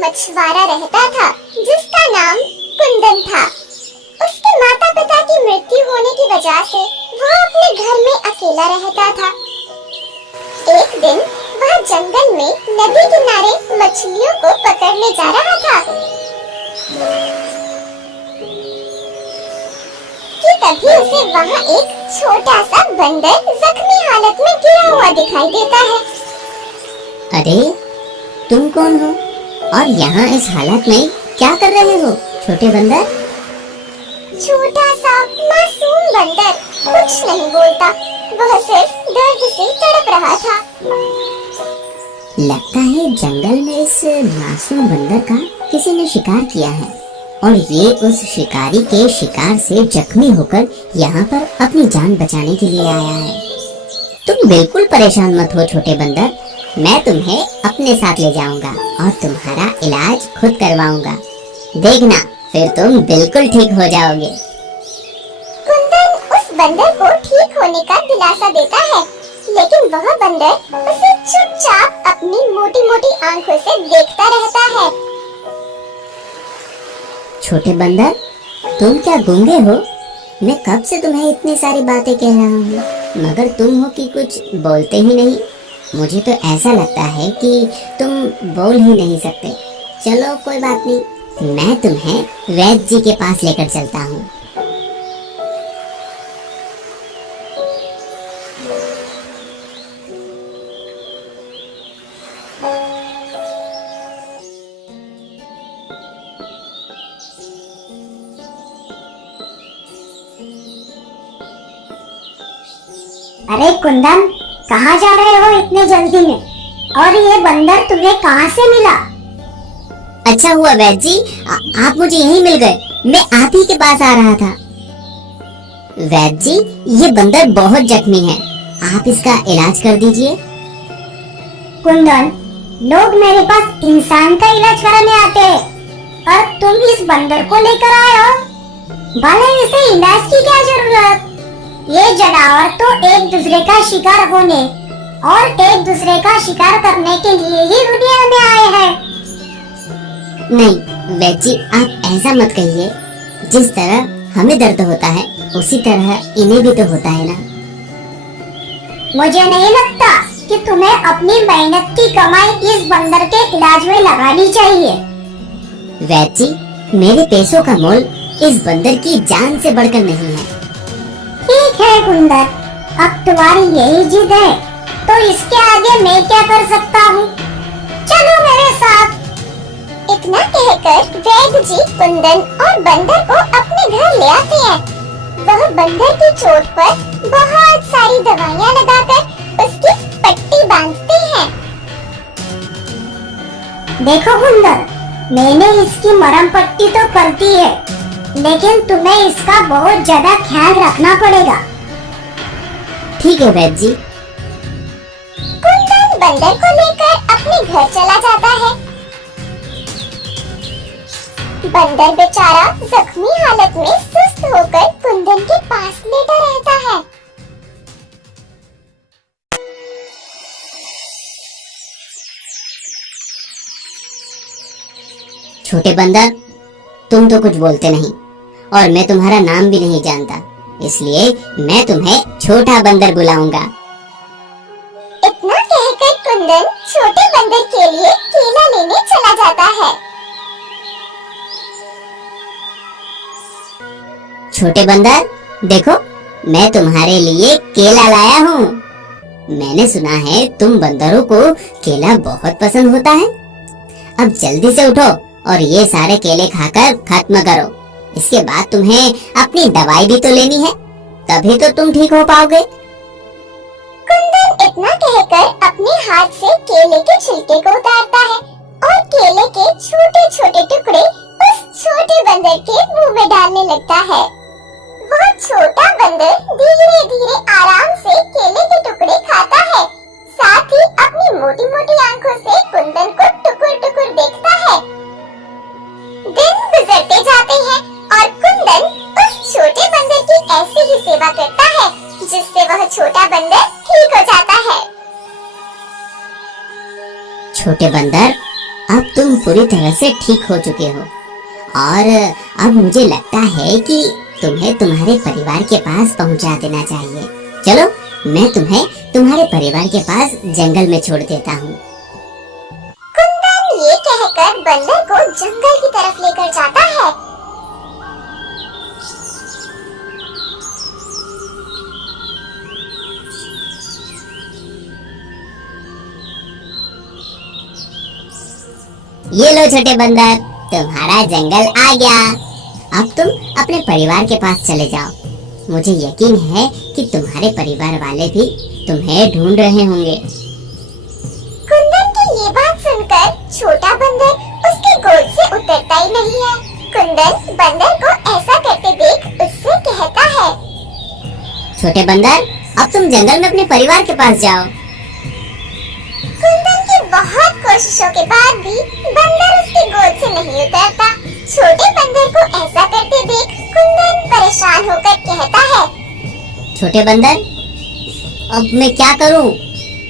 मछुआरा रहता था जिसका नाम कुंदन था। उसके माता पिता की मृत्यु होने की वजह से वह अपने घर में अकेला रहता था। एक दिन वह जंगल में नदी किनारे मछलियों को पकड़ने जा रहा था कि तभी उसे वहाँ एक छोटा सा बंदर जख्मी हालत में गिरा हुआ दिखाई देता है। अरे तुम कौन हो और यहाँ इस हालत में क्या कर रहे हो छोटे बंदर? छोटा सा मासूम बंदर कुछ नहीं बोलता, वह सिर्फ दर्द से तड़प रहा था। लगता है जंगल में इस मासूम बंदर का किसी ने शिकार किया है और ये उस शिकारी के शिकार से जख्मी होकर यहाँ पर अपनी जान बचाने के लिए आया है। तुम बिल्कुल परेशान मत हो छोटे बंदर, मैं तुम्हें अपने साथ ले जाऊंगा और तुम्हारा इलाज खुद करवाऊंगा। देखना फिर तुम बिल्कुल ठीक हो जाओगे। कुंदन उस बंदर को ठीक होने का दिलासा देता है, लेकिन वह बंदर उसे चुपचाप अपनी मोटी मोटी आंखों से देखता रहता है। छोटे बंदर, तुम क्या गूंगे हो? मैं कब से तुम्हें इतनी सारी बातें कह रहा हूँ मगर तुम हो कि कुछ बोलते ही नहीं। मुझे तो ऐसा लगता है कि तुम बोल ही नहीं सकते। चलो कोई बात नहीं, मैं तुम्हें वैद्य जी के पास लेकर चलता हूँ। अरे कुंदन, कहाँ जा रहे हो इतने जल्दी में? और ये बंदर तुम्हें कहाँ से मिला? अच्छा हुआ वैद्य जी, आप मुझे यहीं मिल गए। मैं आप ही के पास आ रहा था। वैद्य जी, ये बंदर बहुत जख्मी है, आप इसका इलाज कर दीजिए। कुंदन, लोग मेरे पास इंसान का इलाज कराने आते हैं और तुम इस बंदर को लेकर आए हो। भले इसे इलाज की क्या जरूरत? ये जानवर तो एक दूसरे का शिकार होने और एक दूसरे का शिकार करने के लिए ही दुनिया में आए हैं। नहीं वैद्य जी, आप ऐसा मत कहिए। जिस तरह हमें दर्द होता है उसी तरह इन्हें भी तो होता है ना। मुझे नहीं लगता कि तुम्हें अपनी मेहनत की कमाई इस बंदर के इलाज में लगानी चाहिए। वैद्य जी, मेरे पैसों का मोल इस बंदर की जान से बढ़कर नहीं है। ठीक है कुंदन, अब तुम्हारी यही जिद है तो इसके आगे मैं क्या कर सकता हूँ? चलो मेरे साथ। इतना कहकर वैद्य जी कुंदन और बंदर को अपने घर ले आते हैं। वह बंदर की चोट पर बहुत सारी दवाइयाँ लगाकर उसकी पट्टी बांधते हैं। देखो कुंदन, मैंने इसकी मरहम पट्टी तो कर दी है, लेकिन तुम्हें इसका बहुत ज्यादा ख्याल रखना पड़ेगा। ठीक है वैद्य जी। कुंदन बंदर को लेकर अपने घर चला जाता है। बंदर बेचारा जख्मी हालत में सुस्त होकर कुंदन के पास लेटा रहता है। छोटे बंदर, तुम तो कुछ बोलते नहीं और मैं तुम्हारा नाम भी नहीं जानता, इसलिए मैं तुम्हें छोटा बंदर बुलाऊंगा। इतना कहकर कुंदन छोटे बंदर के लिए केला लेने चला जाता है। छोटे बंदर, देखो मैं तुम्हारे लिए केला लाया हूँ। मैंने सुना है तुम बंदरों को केला बहुत पसंद होता है। अब जल्दी से उठो और ये सारे केले खाकर खत्म करो। इसके बाद तुम्हें अपनी दवाई भी तो लेनी है, तभी तो तुम ठीक हो पाओगे। कुंदन इतना कहकर अपने हाथ से केले के छिलके को उतारता है और केले के छोटे छोटे टुकड़े उस छोटे बंदर के मुंह में डालने लगता है। वह छोटा बंदर धीरे धीरे आराम से केले के टुकड़े खाता है, साथ ही अपनी मोटी मोटी आंखों से कुंदन को टुकुर टुकुर देखता है। दिन गुजरते जाते हैं और कुंदन उस छोटे बंदर की ऐसी ही सेवा करता है जिससे वह छोटा बंदर ठीक हो जाता है। छोटे बंदर, अब तुम पूरी तरह से ठीक हो चुके हो और अब मुझे लगता है कि तुम्हें तुम्हारे परिवार के पास पहुंचा देना चाहिए। चलो, मैं तुम्हें तुम्हारे परिवार के पास जंगल में छोड़ देता हूँ। कुंदन ये कहकर बंदर को जंगल की तरफ लेकर जाता है। ये लो छोटे बंदर, तुम्हारा जंगल आ गया। अब तुम अपने परिवार के पास चले जाओ। मुझे यकीन है कि तुम्हारे परिवार वाले भी तुम्हें ढूंढ रहे होंगे। कुंदन की ये बात सुनकर छोटा बंदर उसकी गोद से उतरता ही नहीं है। कुंदन बंदर को ऐसा करते देख उससे कहता है, छोटे बंदर, अब तुम जंगल में अपने परिवार के पास जाओ। कुंदन की बहुत कोशिशों के बाद भी बंदर उसकी गोद से नहीं उतरता। छोटे बंदर को ऐसा करते देख कुंदन परेशान होकर कहता है, छोटे बंदर, अब मैं क्या करूं?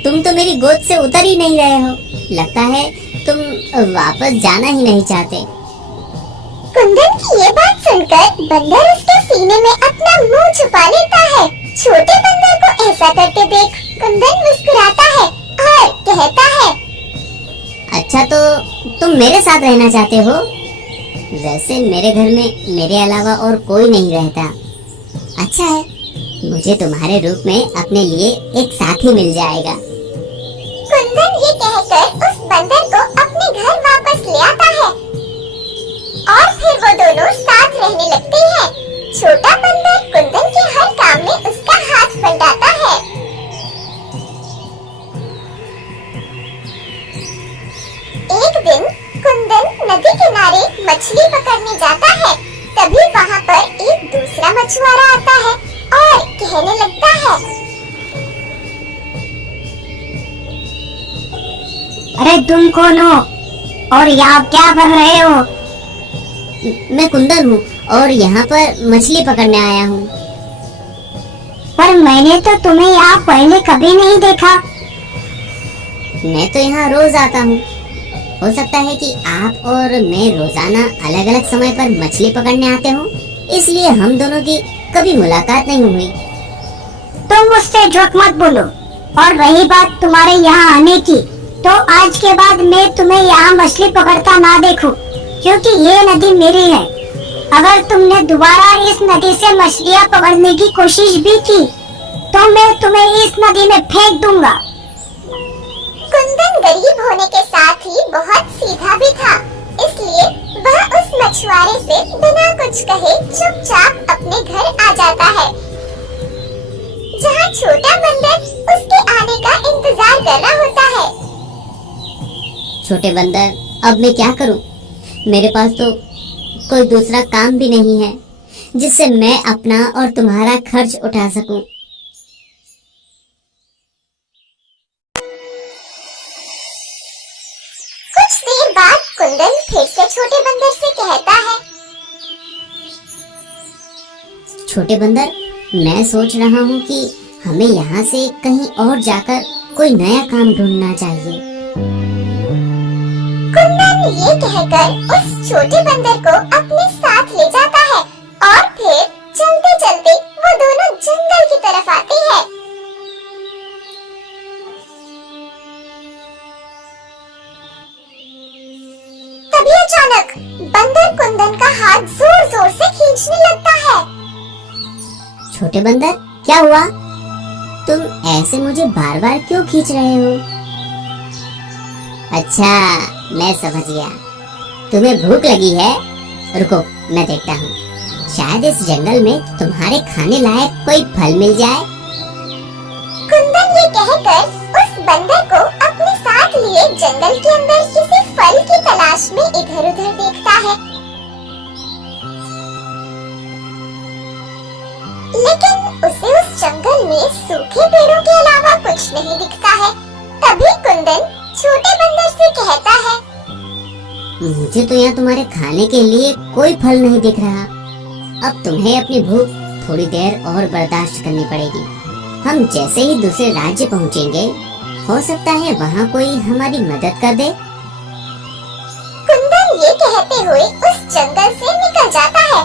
तुम तो मेरी गोद से उतर ही नहीं रहे हो। लगता है तुम वापस जाना ही नहीं चाहते। कुंदन की ये बात सुनकर बंदर उसके सीने में अपना मुंह छुपा लेता है। छोटे बंदर को ऐसा करते देख कुंदन मुस्कुराता है और कहता है, अच्छा, तो तुम मेरे साथ रहना चाहते हो? वैसे मेरे घर में मेरे अलावा और कोई नहीं रहता। अच्छा है, मुझे तुम्हारे रूप में अपने लिए एक साथी मिल जाएगा। कुंदन ये कहकर उस बंदर को अपने घर वापस ले आता है और फिर वो दोनों साथ रहने लगते हैं। छोटा बंदर कुंदन के हर काम में उसका हाथ बंटाता है। एक दिन कुंदन नदी किनारे मछली पकड़ने जाता है। तभी वहाँ पर एक दूसरा मछुआरा आता है और कहने लगता है, अरे तुम कौन हो और यहाँ क्या कर रहे हो? मैं कुंदन हूँ और यहाँ पर मछली पकड़ने आया हूँ। पर मैंने तो तुम्हें यहाँ पहले कभी नहीं देखा। मैं तो यहाँ रोज आता हूँ। हो सकता है कि आप और मैं रोजाना अलग अलग समय पर मछली पकड़ने आते हो, इसलिए हम दोनों की कभी मुलाकात नहीं हुई। तुम मुझसे झूठ मत बोलो। और रही बात तुम्हारे यहाँ आने की, तो आज के बाद मैं तुम्हें यहाँ मछली पकड़ता ना देखूं, क्योंकि ये नदी मेरी है। अगर तुमने दोबारा इस नदी से मछलियाँ पकड़ने की कोशिश भी की, तो मैं तुम्हें इस नदी में फेंक दूंगा। कुंदन गरीब होने के साथ ही बहुत सीधा भी था, इसलिए वह उस मछुआरे से बिना कुछ कहे चुपचाप अपने घर आ जाता है, जहाँ छोटा बंदर उसके आने का इंतजार कर रहा होता है। छोटे बंदर, अब मैं क्या करूं? मेरे पास तो कोई दूसरा काम भी नहीं है जिससे मैं अपना और तुम्हारा खर्च उठा सकूं। कुछ देर बाद कुंदन फिर से छोटे बंदर से कहता है, छोटे बंदर, मैं सोच रहा हूँ कि हमें यहाँ से कहीं और जाकर कोई नया काम ढूंढना चाहिए। कुंदन ये कहकर उस छोटे बंदर को अपने साथ ले जाता है और फिर चलते चलते वो दोनों जंगल की तरफ आते हैं। तभी अचानक बंदर कुंदन का हाथ जोर जोर से खींचने लगता है। छोटे बंदर, क्या हुआ? तुम ऐसे मुझे बार बार क्यों खींच रहे हो? अच्छा, मैं समझ गया। तुम्हें भूख लगी है? रुको, मैं देखता हूँ। शायद इस जंगल में तुम्हारे खाने लायक कोई फल मिल जाए। कुंदन ये कहकर उस बंदर को अपने साथ लिए जंगल के अंदर किसी फल की तलाश में इधर उधर देखता है, लेकिन उसे उस जंगल में सूखे पेड़ों के अलावा कुछ नहीं दिखता है। तभी कुंदन छोटे बंदर से कहता है, मुझे तो यहाँ तुम्हारे खाने के लिए कोई फल नहीं दिख रहा। अब तुम्हें अपनी भूख थोड़ी देर और बर्दाश्त करनी पड़ेगी। हम जैसे ही दूसरे राज्य पहुँचेंगे, हो सकता है वहाँ कोई हमारी मदद कर दे। ये कहते हुए उस जंगल से निकल जाता है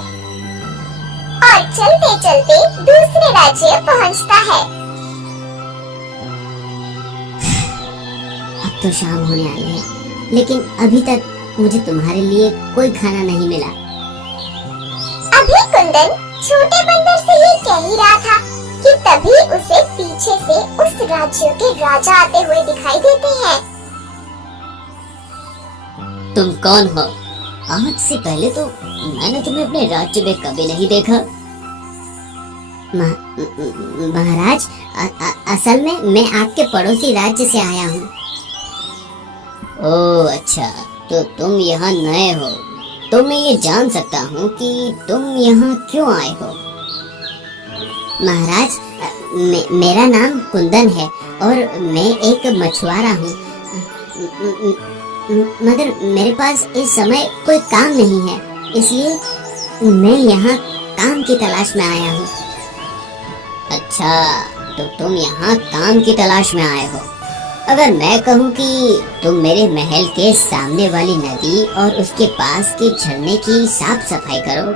और चलते चलते दूसरे राज्य पहुंचता है। अब तो शाम होने आई है, लेकिन अभी तक मुझे तुम्हारे लिए कोई खाना नहीं मिला। अभी कुंदन छोटे बंदर से ये कह ही रहा था कि तभी उसे पीछे से उस राज्य के राजा आते हुए दिखाई देते हैं। तुम कौन हो? आज से पहले तो मैंने तुम्हें अपने राज्य में कभी नहीं देखा। महाराज, असल में मैं आपके पड़ोसी राज्य से आया हूँ। ओह अच्छा, तो तुम यहाँ नए हो, तो मैं ये जान सकता हूँ कि तुम यहाँ क्यों आए हो? महाराज, मेरा नाम कुंदन है और मैं एक मछुआरा हूँ, मगर मेरे पास इस समय कोई काम नहीं है, इसलिए मैं यहाँ काम की तलाश में आया हूँ। अच्छा, तो तुम यहाँ काम की तलाश में आए हो। अगर मैं कहूँ कि तुम मेरे महल के सामने वाली नदी और उसके पास के झरने की साफ सफाई करो,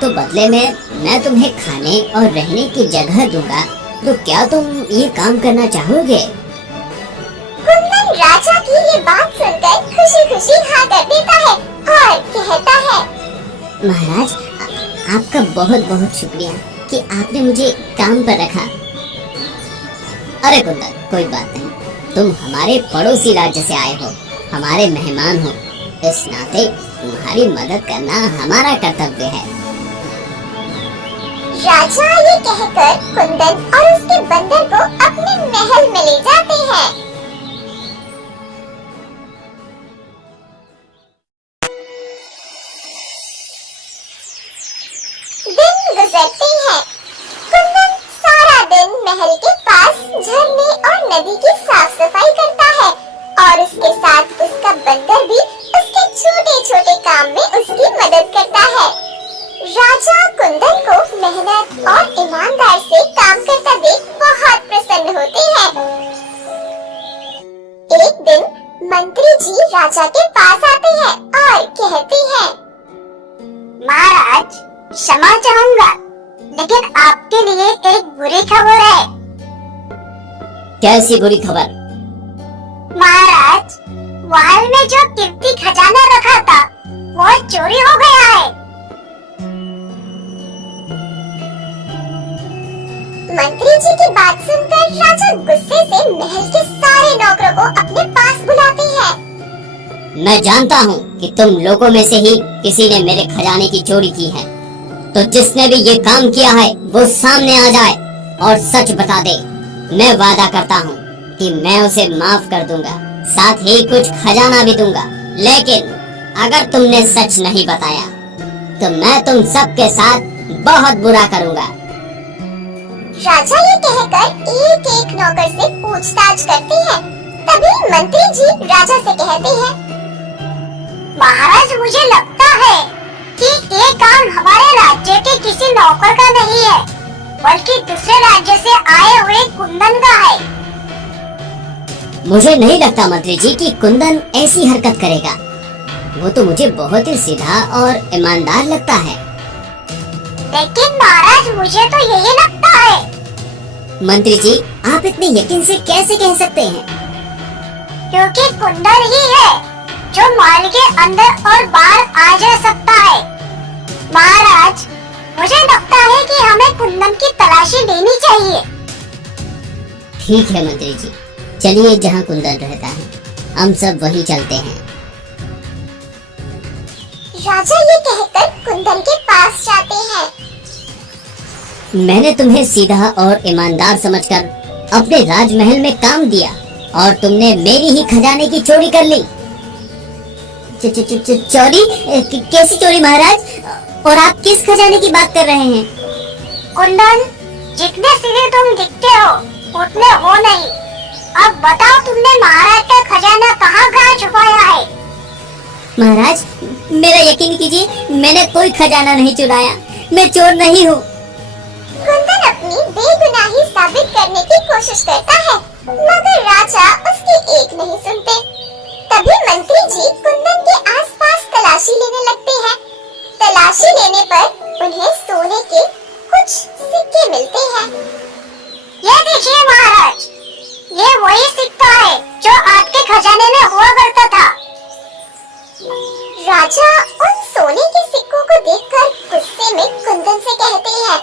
तो बदले में मैं तुम्हें खाने और रहने की जगह दूंगा, तो क्या तुम ये काम करना चाहोगे? कुंदन राजा की ये बात सुनकर खुशी खुशी हाँ कर देता है और कहता है, महाराज, आपका बहुत बहुत शुक्रिया कि आपने मुझे काम पर रखा। अरे कुंदन, कोई बात नहीं, तुम हमारे पड़ोसी राज्य से आए हो, हमारे मेहमान हो, इस नाते तुम्हारी मदद करना हमारा कर्तव्य है। राजा ये कहकर कुंदन और उसके बंदर को अपने महल में ले जाते हैं। दिन गुजरते हैं। कुंदन सारा दिन महल के पास झरने और नदी की साफ सफाई करता है और उसके साथ उसका बंदर भी उसके छोटे छोटे काम में उसकी मदद करता है। राजा कुंदन को मेहनत और ईमानदार से काम करता देख बहुत प्रसन्न होते हैं। एक दिन मंत्री जी राजा के पास आते हैं और कहते हैं, महाराज, क्षमा चाहूंगा, लेकिन आपके लिए एक बुरी खबर है। कैसी बुरी खबर? महाराज, महल में जो कीमती खजाना रखा था वो चोरी हो गया है। मंत्री जी की बात सुनकर राजा गुस्से से महल के सारे नौकरों को अपने पास बुलाते हैं। मैं जानता हूँ कि तुम लोगों में से ही किसी ने मेरे खजाने की चोरी की है, तो जिसने भी ये काम किया है वो सामने आ जाए और सच बता दे। मैं वादा करता हूँ कि मैं उसे माफ कर दूंगा, साथ ही कुछ खजाना भी दूंगा। लेकिन अगर तुमने सच नहीं बताया तो मैं तुम सबके साथ बहुत बुरा करूंगा। राजा ये कहकर एक एक नौकर से पूछताछ करते हैं। तभी मंत्री जी राजा से कहते हैं, महाराज, मुझे लगता है कि ये काम हमारे राज्य के किसी नौकर का नहीं है, बल्कि दूसरे राज्य से आए हुए कुंदन का है। मुझे नहीं लगता मंत्री जी कि कुंदन ऐसी हरकत करेगा। वो तो मुझे बहुत ही सीधा और ईमानदार लगता है। लेकिन महाराज, मुझे तो यही लगता है। मंत्री जी, आप इतने यकीन से कैसे कह सकते हैं? क्योंकि कुंदन ही है जो महल के अंदर और बाहर आ जा सकता है। महाराज, मुझे लगता है कि हमें कुंदन की तलाशी लेनी चाहिए। ठीक है मंत्री जी, चलिए जहाँ कुंदन रहता है हम सब वहीं चलते हैं। राजा ये कहकर कुंदन के पास जाते हैं। मैंने तुम्हें सीधा और ईमानदार समझकर अपने राजमहल में काम दिया और तुमने मेरी ही खजाने की चोरी कर ली। चोरी? कैसी चोरी महाराज? और आप किस खजाने की बात कर रहे हैं? कुंदन, जितने सीधे तुम दिखते हो उतने हो नहीं। अब बताओ, तुमने महाराज का खजाना कहाँ छुपाया है? महाराज, मेरा यकीन कीजिए, मैंने कोई खजाना नहीं चुराया, मैं चोर नहीं हूँ। कुंदन अपनी बेगुनाही साबित करने की कोशिश करता है, मगर राजा उसकी एक नहीं सुनते। तभी मंत्री जी कुंदन के आसपास तलाशी राजा उन सोने के सिक्कों को देखकर गुस्से में कुंदन से कहते हैं,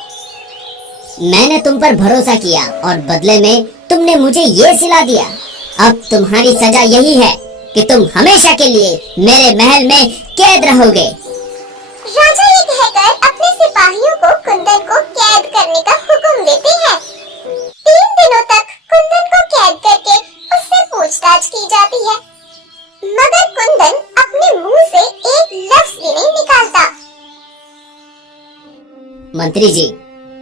मैंने तुम पर भरोसा किया और बदले में तुमने मुझे ये सिला दिया। अब तुम्हारी सजा यही है कि तुम हमेशा के लिए मेरे महल में कैद रहोगे। राजा ये कहकर अपने सिपाहियों को कुंदन को कैद करने का हुक्म देते हैं। 3 दिनों तक कुंदन को कैद करके उससे पूछताछ की जाती है, मगर कुंदन अपने मुंह से एक लफ्ज भी नहीं निकालता। मंत्री जी,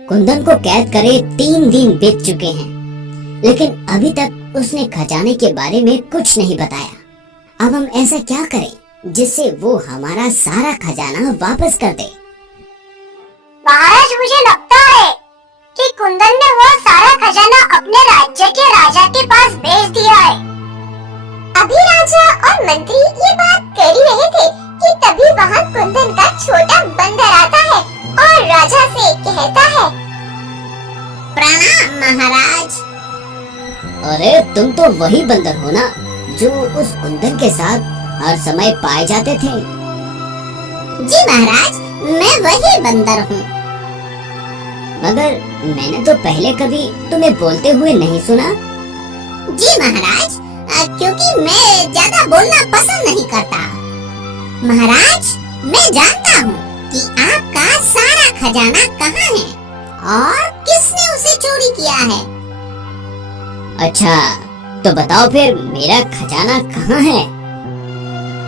कुंदन को कैद करे 3 दिन बीत चुके हैं, लेकिन अभी तक उसने खजाने के बारे में कुछ नहीं बताया। अब हम ऐसा क्या करें जिससे वो हमारा सारा खजाना वापस कर दे? महाराज, मुझे लगता है कि कुंदन ने वो सारा खजाना अपने राज्य के राजा के पास भेज दिया है। अभी राजा और मंत्री ये बात कर ही रहे थे कि तभी वहाँ कुंदन का छोटा बंदर आता है और राजा से कहता है, प्रणाम महाराज। अरे तुम तो वही बंदर हो ना जो उस कुंदन के साथ हर समय पाए जाते थे? जी महाराज, मैं वही बंदर हूँ। मगर मैंने तो पहले कभी तुम्हें बोलते हुए नहीं सुना। जी महाराज, क्योंकि मैं ज्यादा बोलना पसंद नहीं करता। महाराज, मैं जानता हूँ कि आपका सारा खजाना कहाँ है और किसने उसे चोरी किया है। अच्छा, तो बताओ फिर मेरा खजाना कहाँ है?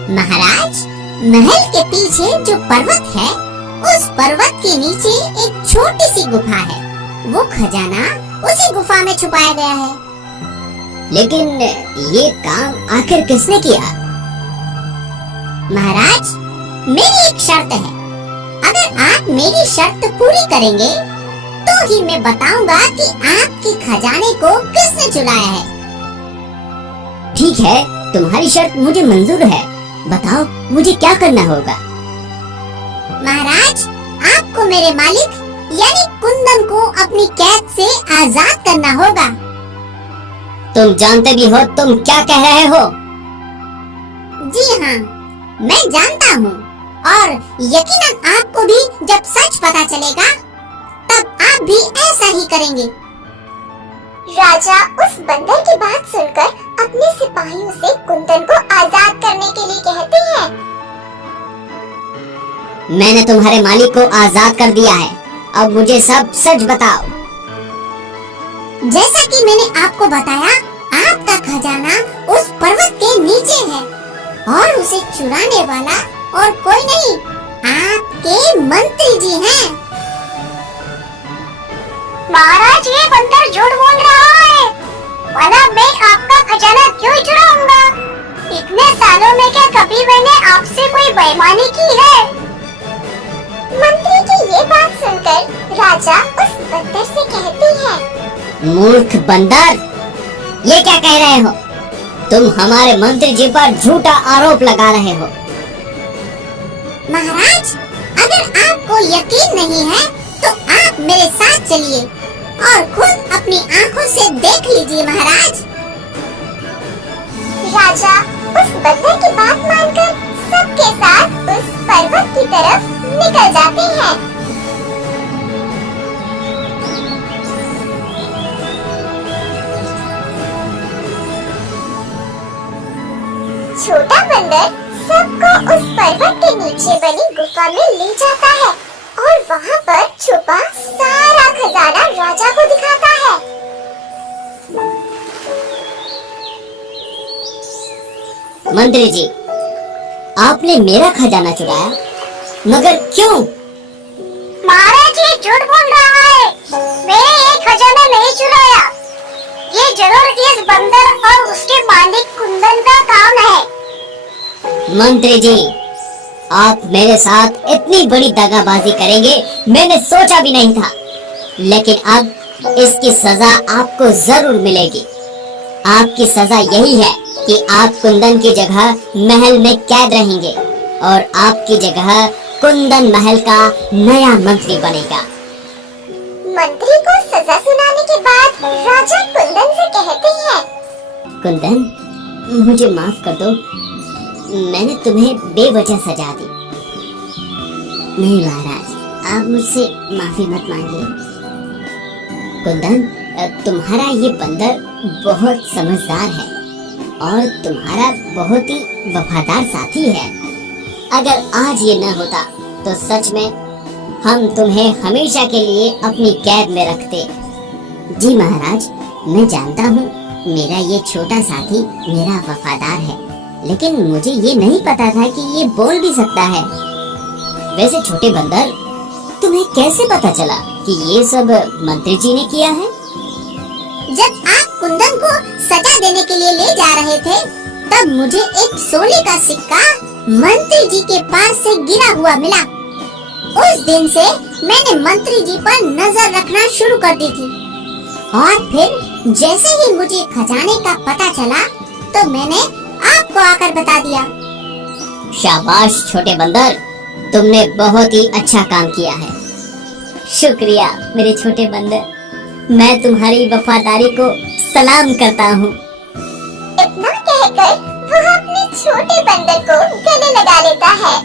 महाराज, महल के पीछे जो पर्वत है, उस पर्वत के नीचे एक छोटी सी गुफा है। वो खजाना उसी गुफा में छुपाया गया है। लेकिन ये काम आखिर किसने किया? महाराज, मेरी एक शर्त है। अगर आप मेरी शर्त पूरी करेंगे तो ही मैं बताऊंगा कि आपके खजाने को किसने चुराया है। ठीक है, तुम्हारी शर्त मुझे मंजूर है। बताओ मुझे क्या करना होगा? महाराज, आपको मेरे मालिक यानी कुंदन को अपनी कैद से आजाद करना होगा। तुम जानते भी हो तुम क्या कह रहे हो? जी हाँ, मैं जानता हूँ और यकीनन आपको भी जब सच पता चलेगा तब आप भी ऐसा ही करेंगे। राजा उस बंदर की बात सुनकर अपने सिपाहियों से कुंदन को आजाद करने के लिए कहते हैं, मैंने तुम्हारे मालिक को आजाद कर दिया है। अब मुझे सब सच बताओ। जैसा कि मैंने आपको बताया, आपका खजाना उस पर्वत के नीचे है और उसे चुराने वाला और कोई नहीं, आपके मंत्री जी हैं। महाराज, ये बंदर झूठ बोल रहा है। भला मैं आपका खजाना क्यों चुराऊंगा? इतने सालों में क्या कभी मैंने आपसे कोई बेईमानी की है? मंत्री की ये बात सुनकर राजा उस बंदर से कहते हैं, मूर्ख बंदर, ये क्या कह रहे हो? तुम हमारे मंत्री जी पर झूठा आरोप लगा रहे हो। महाराज, अगर आपको यकीन नहीं है तो आप मेरे साथ चलिए और खुद अपनी आंखों से देख लीजिए। महाराज, राजा उस बंदर की बात मानकर सबके साथ उस पर्वत की तरफ निकल जाते हैं। छोटा बंदर सबको उस पर्वत के नीचे बनी गुफा में ले जाता है और वहाँ पर छुपा सारा खजाना राजा को दिखाता है। मंत्री जी, आपने मेरा खजाना चुराया, मगर क्यों? महाराज, ये झूठ बोल रहा है। मैंने ये खजाना नहीं चुराया। ये जरूर इस बंदर और उसके मालिक कुंदन का काम है। मंत्री जी, आप मेरे साथ इतनी बड़ी दगाबाजी करेंगे मैंने सोचा भी नहीं था, लेकिन अब इसकी सजा आपको जरूर मिलेगी। आपकी सजा यही है कि आप कुंदन की जगह महल में कैद रहेंगे और आपकी जगह कुंदन महल का नया मंत्री बनेगा। मंत्री को सजा सुनाने के बाद राजा कुंदन से कहते हैं, कुंदन, मुझे माफ कर दो। मैंने तुम्हें बेवजह सजा दी। नहीं महाराज, आप मुझसे माफी मत मांगिए। कुंदन, तुम्हारा ये बंदर बहुत समझदार है और तुम्हारा बहुत ही वफादार साथी है। अगर आज ये न होता तो सच में हम तुम्हें हमेशा के लिए अपनी कैद में रखते। जी महाराज, मैं जानता हूँ मेरा ये छोटा साथी मेरा वफादार है, लेकिन मुझे ये नहीं पता था कि ये बोल भी सकता है। वैसे छोटे बंदर, तुम्हें कैसे पता चला कि ये सब मंत्री जी ने किया है? जब आप कुंदन को सजा देने के लिए ले जा रहे थे, तब मुझे एक सोने का सिक्का मंत्री जी के पास से गिरा हुआ मिला। उस दिन से मैंने मंत्री जी पर नजर रखना शुरू कर दी थी और फिर जैसे ही मुझे खजाने का पता चला तो मैंने आपको आकर बता दिया। शाबाश छोटे बंदर, तुमने बहुत ही अच्छा काम किया है। शुक्रिया मेरे छोटे बंदर, मैं तुम्हारी वफादारी को सलाम करता हूँ। इतना कहकर वह अपने छोटे बंदर को गले लगा लेता है